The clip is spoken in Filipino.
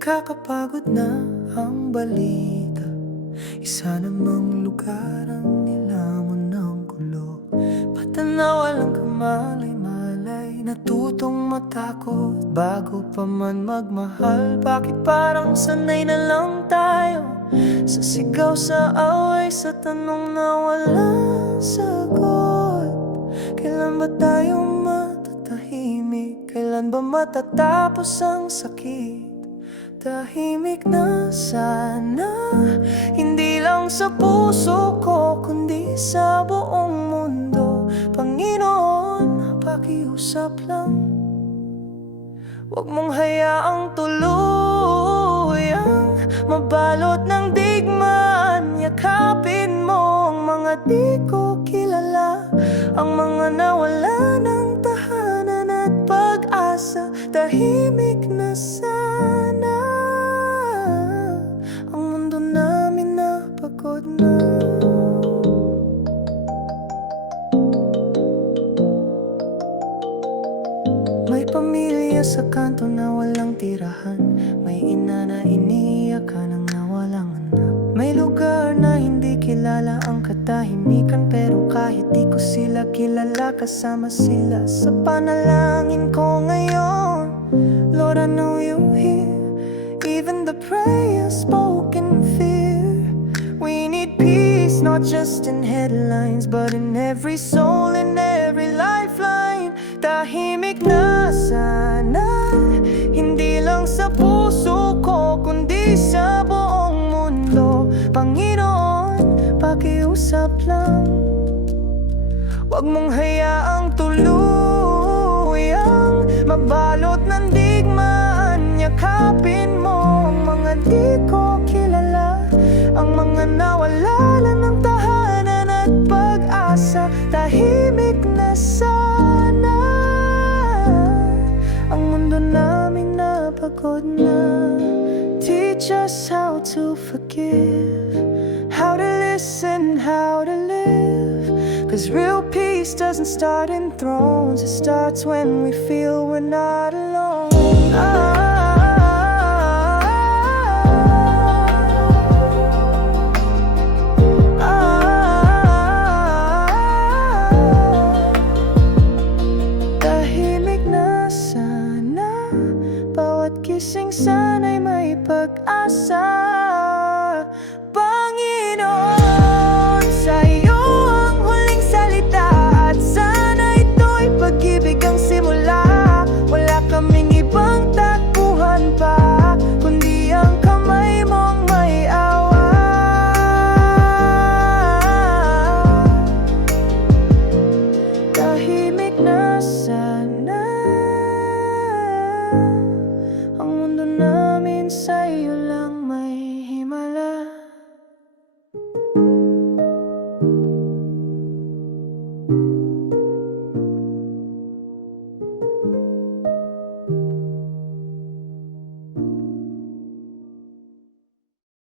Nakakapagod na ang balita. Isa namang lugar ang nilamon ng gulo. Patanaw walang kamalay-malay, natutong matakot bago pa man magmahal. Bakit parang sanay na lang tayo sa sigaw, sa away, sa tanong na walang sagot? Kailan ba tayo matatahimik? Kailan ba matatapos ang sakit? Tahimik na sana, hindi lang sa puso ko, kundi sa buong mundo. Panginoon, pakiusap lang. Huwag mong hayaang tuluyang mabalot ng digmaan. Yakapin mo ang mga di ko kilala, ang mga nawala ng tahanan at pag-asa. Tahimik na sana, ang mundo namin napagod na. May pamilya sa kanto na walang tirahan, may ina na iniyakan ang nawalang anak. May lugar na hindi kilala ang katahimikan, pero kahit di ko sila kilala, kasama sila sa panalangin ko ngayon. Lord, I know you hear even the prayers spoken in fear. We need peace, not just in headlines, but in every soul, in every lifeline. Tahimik na sana, hindi lang sa puso ko, kundi sa buong mundo. Panginoon, pakiusap lang. Huwag mong hayaang tuluyang mabalot ng digmaan. Yakapin mo ang mga di ko kilala, ang mga nawala lang ng tahanan at pag-asa. Tahimik na sana, ang mundo namin napagod na. Teach us how to forgive, how to listen, how to live. 'Cause real peace doesn't start in thrones, it starts when we feel we're not alone.